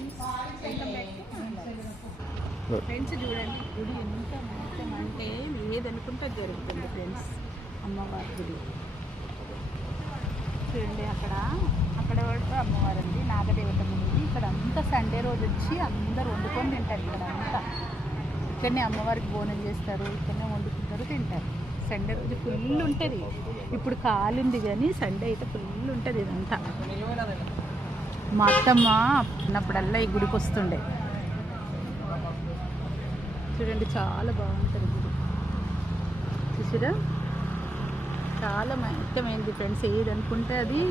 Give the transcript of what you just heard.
Friends, welcome back to friends. చూడండి గుడి ఎంత మంచి అంటే ఏదనుకుంటే జరుగుతుంది ఫ్రెండ్స్. అమ్మవారి గుడి చూడండి, అక్కడ వరకు అమ్మవారు ఉంది, నాగదేవత ఉంది. ఇక్కడ అంతా సండే రోజు వచ్చి అందరూ వండుకొని తింటారు. ఇక్కడ అంతా ఇక్కడనే అమ్మవారికి బోనం చేస్తారు, ఇక్కడనే వండుకుంటారు, తింటారు. సండే రోజు ఫుల్ ఉంటుంది. ఇప్పుడు కాలుంది కానీ సండే అయితే ఫుల్ ఉంటుంది ఇదంతా. మా అత్తమ్మ ఉన్నప్పుడల్లా ఈ గుడికి వస్తుండే. చూడండి చాలా బాగుంటుంది గుడి, చూసిరా చాలా ఇష్టమైంది ఫ్రెండ్స్. ఏది అనుకుంటే అది